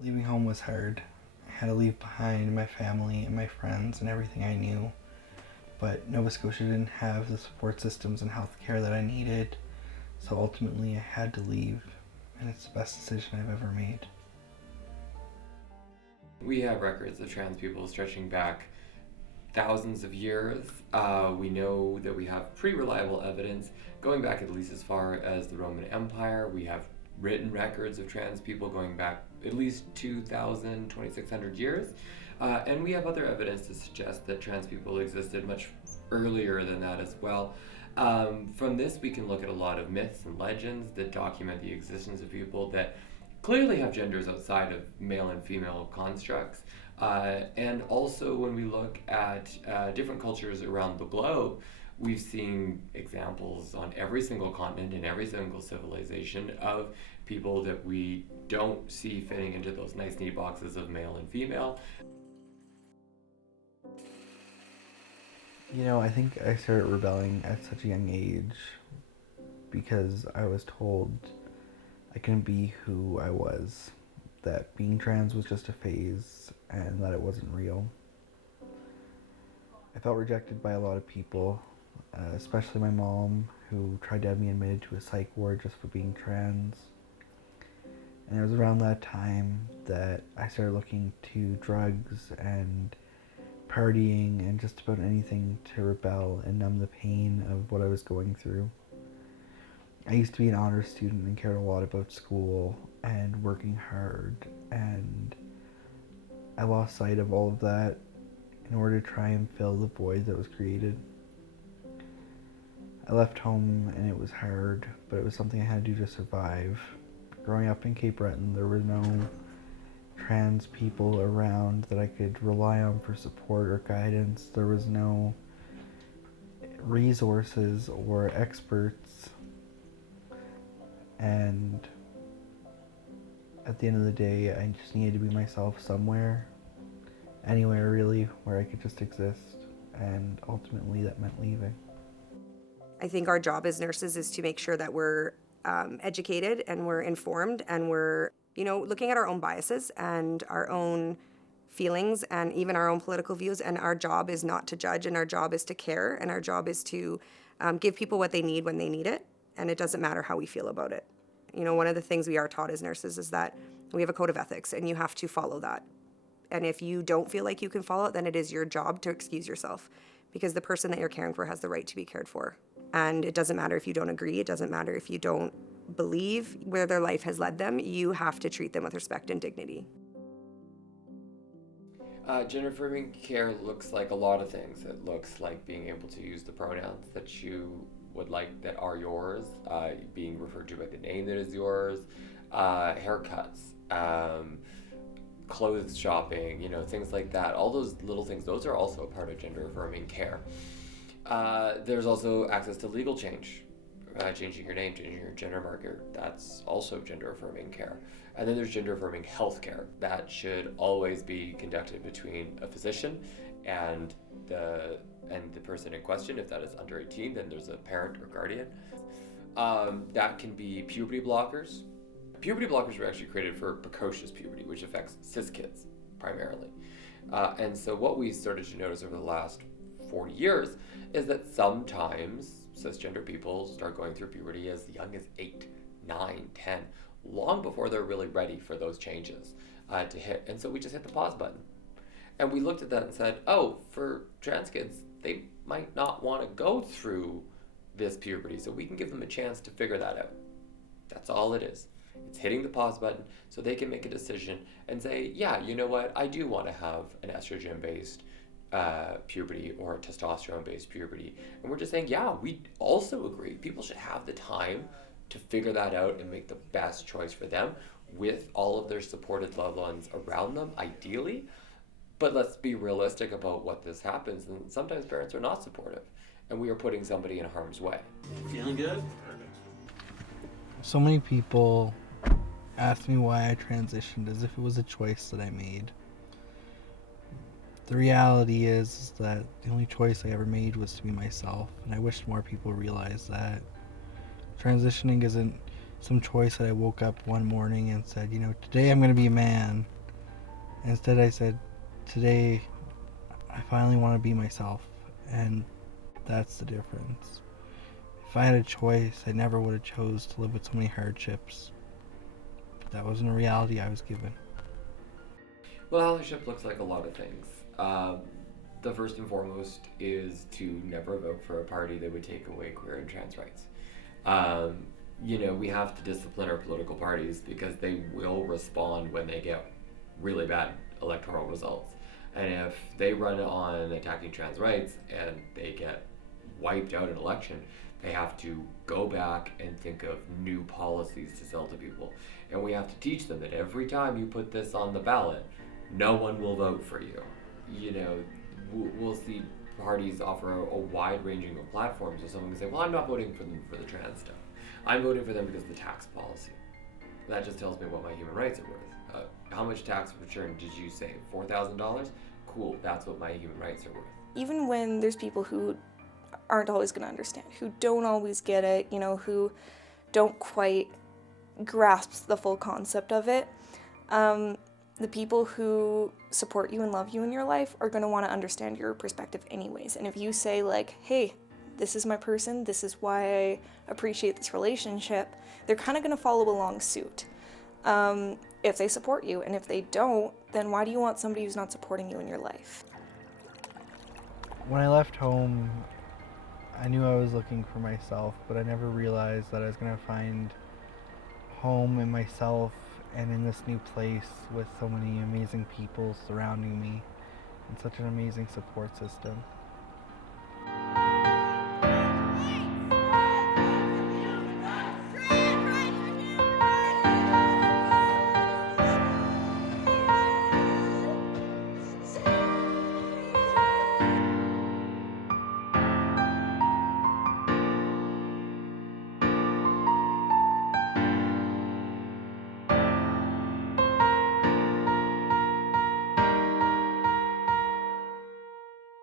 Leaving home was hard. I had to leave behind my family and my friends and everything I knew. But Nova Scotia didn't have the support systems and healthcare that I needed, so ultimately I had to leave, and it's the best decision I've ever made. We have records of trans people stretching back thousands of years. We know that we have pretty reliable evidence going back at least as far as the Roman Empire. We have written records of trans people going back at least 2,000, 2,600 years. And we have other evidence to suggest that trans people existed much earlier than that as well. From this, we can look at a lot of myths and legends that document the existence of people that clearly have genders outside of male and female constructs. And also when we look at different cultures around the globe, we've seen examples on every single continent and every single civilization of people that we don't see fitting into those nice neat boxes of male and female. You know, I think I started rebelling at such a young age because I was told I couldn't be who I was, that being trans was just a phase and that it wasn't real. I felt rejected by a lot of people, especially my mom, who tried to have me admitted to a psych ward just for being trans. And it was around that time that I started looking to drugs and partying and just about anything to rebel and numb the pain of what I was going through. I used to be an honors student and cared a lot about school and working hard, and I lost sight of all of that in order to try and fill the void that was created. I left home and it was hard, but it was something I had to do to survive. Growing up in Cape Breton, there were no trans people around that I could rely on for support or guidance. There was no resources or experts, and at the end of the day, I just needed to be myself somewhere, anywhere really, where I could just exist, and ultimately that meant leaving. I think our job as nurses is to make sure that we're educated and we're informed and we're, looking at our own biases and our own feelings and even our own political views. And our job is not to judge, and our job is to care, and our job is to give people what they need when they need it. And it doesn't matter how we feel about it. One of the things we are taught as nurses is that we have a code of ethics and you have to follow that. And if you don't feel like you can follow it, then it is your job to excuse yourself, because the person that you're caring for has the right to be cared for. And it doesn't matter if you don't agree. It doesn't matter if you don't believe where their life has led them. You have to treat them with respect and dignity. Gender affirming care looks like a lot of things. It looks like being able to use the pronouns that you would like that are yours, being referred to by the name that is yours, haircuts, clothes shopping, things like that. All those little things, those are also a part of gender affirming care. There's also access to legal change, changing your name, changing your gender marker. That's also gender affirming care. And then there's gender affirming health care. That should always be conducted between a physician and the person in question. If that is under 18, then there's a parent or guardian. That can be puberty blockers. Puberty blockers were actually created for precocious puberty, which affects cis kids primarily. And so what we started to notice over the last 40 years is that sometimes cisgender people start going through puberty as young as 8, 9, 10, long before they're really ready for those changes to hit. And so we just hit the pause button. And we looked at that and said, for trans kids, they might not want to go through this puberty, so we can give them a chance to figure that out. That's all it is. It's hitting the pause button so they can make a decision and say, yeah, you know what, I do want to have an estrogen-based puberty or a testosterone-based puberty. And we're just saying, yeah, we also agree. People should have the time to figure that out and make the best choice for them with all of their supported loved ones around them, ideally. But let's be realistic about what this happens. And sometimes parents are not supportive. and we are putting somebody in harm's way. Feeling good? So many people ask me why I transitioned as if it was a choice that I made. The reality is that the only choice I ever made was to be myself, and I wish more people realized that. Transitioning isn't some choice that I woke up one morning and said, today I'm going to be a man. Instead I said, today I finally want to be myself, and that's the difference. If I had a choice, I never would have chose to live with so many hardships. But that wasn't a reality I was given. Well, allyship looks like a lot of things. The first and foremost is to never vote for a party that would take away queer and trans rights. We have to discipline our political parties because they will respond when they get really bad electoral results. And if they run on attacking trans rights and they get wiped out in election, they have to go back and think of new policies to sell to people. And we have to teach them that every time you put this on the ballot, no one will vote for you. We'll see parties offer a wide ranging of platforms, so someone can say, well, I'm not voting for them for the trans stuff. I'm voting for them because of the tax policy. That just tells me what my human rights are worth. How much tax return did you save? $4,000? Cool, that's what my human rights are worth. Even when there's people who aren't always going to understand, who don't always get it, who don't quite grasp the full concept of it, the people who support you and love you in your life are going to want to understand your perspective anyways. And if you say like, hey, this is my person, this is why I appreciate this relationship, they're kind of going to follow along suit. If they support you, and if they don't, then why do you want somebody who's not supporting you in your life? When I left home, I knew I was looking for myself, but I never realized that I was going to find home in myself and in this new place with so many amazing people surrounding me and such an amazing support system.